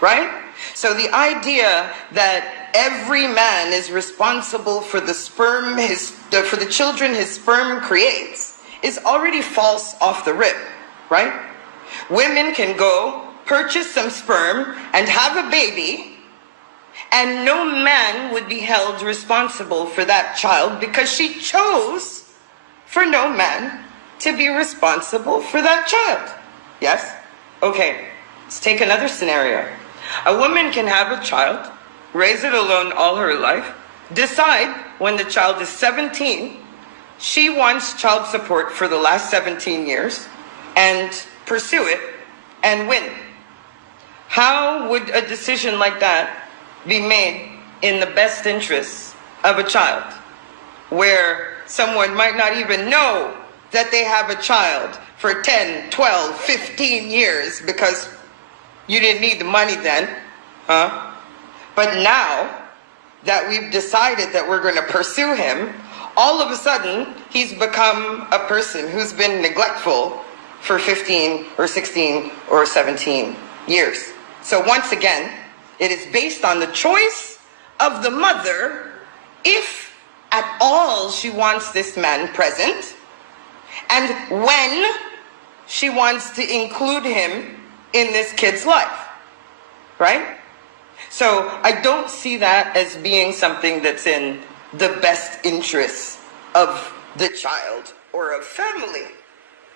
right? So the idea that every man is responsible for the sperm, for the children his sperm creates, is already false off the rip, right? Women can go purchase some sperm and have a baby, and no man would be held responsible for that child because she chose for no man to be responsible for that child. Yes? Okay, let's take another scenario. A woman can have a child, raise it alone all her life, decide when the child is 17, she wants child support for the last 17 years, and pursue it and win. How would a decision like that be made in the best interests of a child, where someone might not even know that they have a child for 10, 12, 15 years because you didn't need the money then, huh? But now that we've decided that we're going to pursue him, all of a sudden he's become a person who's been neglectful for 15 or 16 or 17 years. So once again, it is based on the choice of the mother, if at all she wants this man present, and when she wants to include him in this kid's life, right? So I don't see that as being something that's in the best interests of the child or of family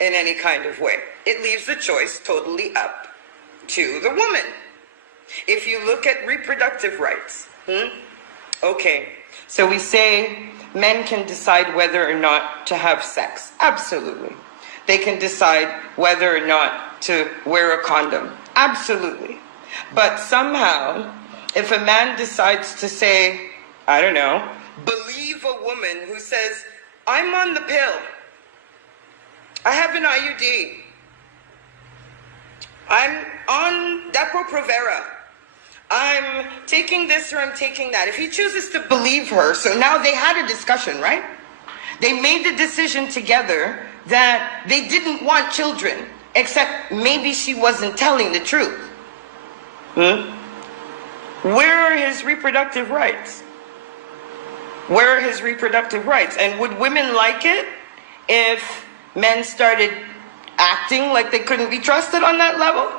in any kind of way. It leaves the choice totally up to the woman. If you look at reproductive rights, okay, so we say men can decide whether or not to have sex. Absolutely. They can decide whether or not to wear a condom. Absolutely. But somehow, if a man decides to say, I don't know, believe a woman who says, I'm on the pill, I have an IUD, I'm on Depo-Provera, I'm taking this or I'm taking that. If he chooses to believe her, so now they had a discussion, right? They made the decision together that they didn't want children, except maybe she wasn't telling the truth. Where are his reproductive rights? Where are his reproductive rights? And would women like it if men started acting like they couldn't be trusted on that level?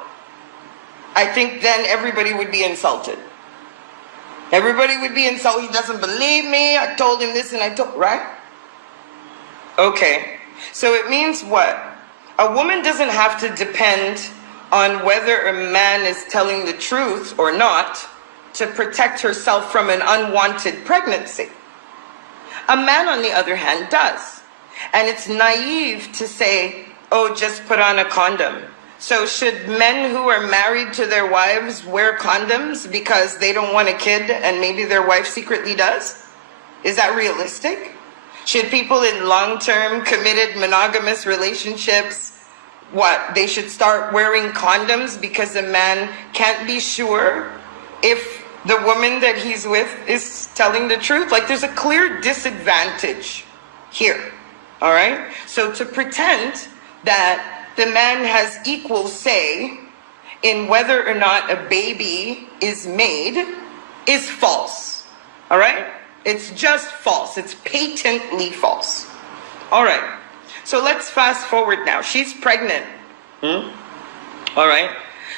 I think then everybody would be insulted. Everybody would be insulted. He doesn't believe me. I told him this and I told, right? Okay. So it means what? A woman doesn't have to depend on whether a man is telling the truth or not to protect herself from an unwanted pregnancy. A man, on the other hand, does. And it's naive to say, oh, just put on a condom. So should men who are married to their wives wear condoms because they don't want a kid and maybe their wife secretly does? Is that realistic? Should people in long-term committed monogamous relationships, what, they should start wearing condoms because a man can't be sure if the woman that he's with is telling the truth? Like, there's a clear disadvantage here, all right? So to pretend that the man has equal say in whether or not a baby is made is false, all right? It's just false. It's patently false. All right, so let's fast forward now. She's pregnant, all right?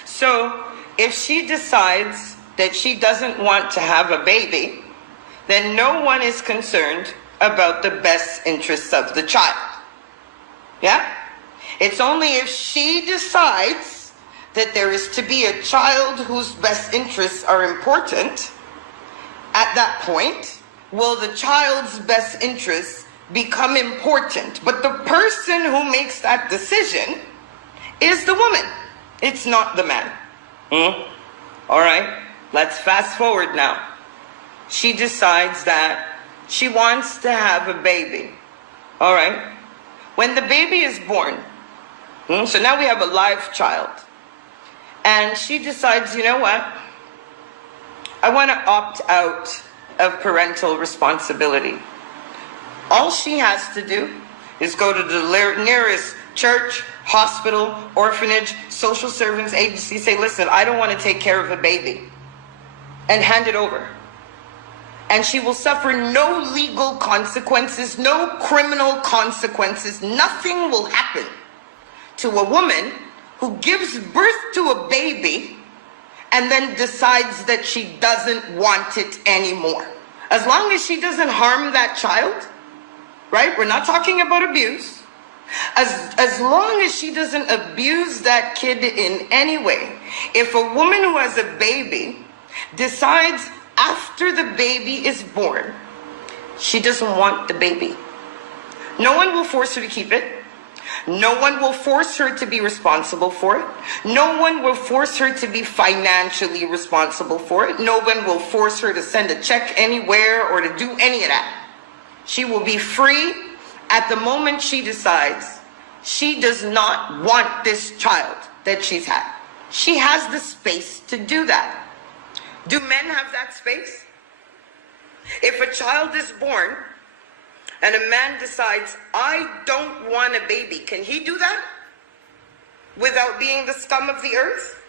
So if she decides that she doesn't want to have a baby, then no one is concerned about the best interests of the child. Yeah? It's only if she decides that there is to be a child whose best interests are important, at that point, will the child's best interests become important. But the person who makes that decision is the woman. It's not the man. All right? Let's fast forward now. She decides that she wants to have a baby. All right? When the baby is born, so now we have a live child. And she decides, you know what? I want to opt out of parental responsibility. All she has to do is go to the nearest church, hospital, orphanage, social services agency say, listen, I don't want to take care of a baby, and hand it over. And she will suffer no legal consequences, no criminal consequences. Nothing will happen to a woman who gives birth to a baby and then decides that she doesn't want it anymore. As long as she doesn't harm that child, right? We're not talking about abuse. As long as she doesn't abuse that kid in any way. If a woman who has a baby decides after the baby is born, she doesn't want the baby, no one will force her to keep it. No one will force her to be responsible for it. No one will force her to be financially responsible for it. No one will force her to send a check anywhere or to do any of that. She will be free at the moment she decides she does not want this child that she's had. She has the space to do that. Do men have that space? If a child is born and a man decides, I don't want a baby, can he do that without being the scum of the earth?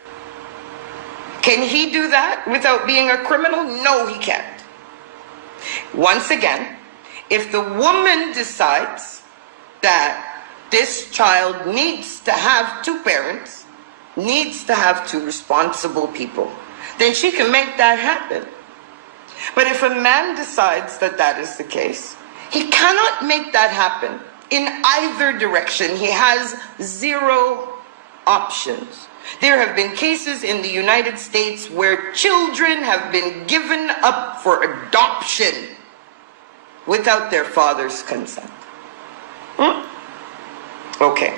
Can he do that without being a criminal? No, he can't. Once again, if the woman decides that this child needs to have two parents, needs to have two responsible people, then she can make that happen. But if a man decides that that is the case, he cannot make that happen in either direction. He has zero options. There have been cases in the United States where children have been given up for adoption without their father's consent. Okay.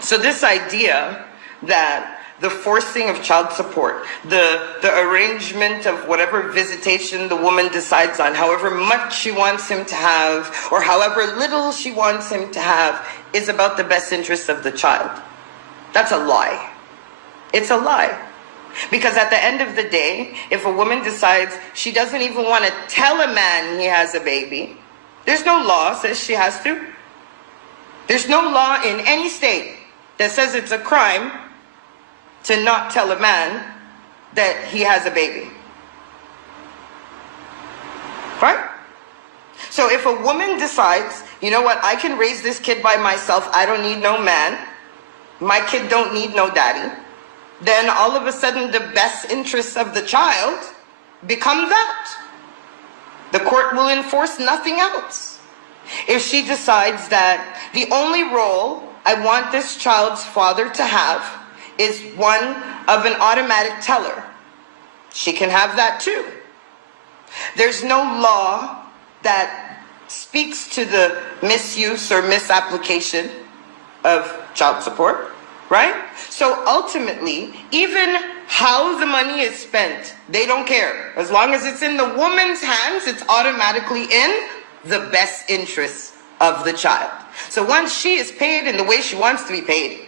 So this idea that the forcing of child support, the arrangement of whatever visitation the woman decides on, however much she wants him to have, or however little she wants him to have, is about the best interests of the child. That's a lie. It's a lie. Because at the end of the day, if a woman decides she doesn't even want to tell a man he has a baby, there's no law that says she has to. There's no law in any state that says it's a crime to not tell a man that he has a baby. Right? So if a woman decides, you know what, I can raise this kid by myself, I don't need no man, my kid don't need no daddy, then all of a sudden the best interests of the child become that. The court will enforce nothing else. If she decides that the only role I want this child's father to have is one of an automatic teller, she can have that too. There's no law that speaks to the misuse or misapplication of child support, right? So ultimately, even how the money is spent, they don't care. As long as it's in the woman's hands, it's automatically in the best interests of the child. So once she is paid in the way she wants to be paid,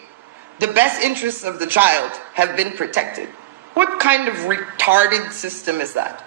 the best interests of the child have been protected. What kind of retarded system is that?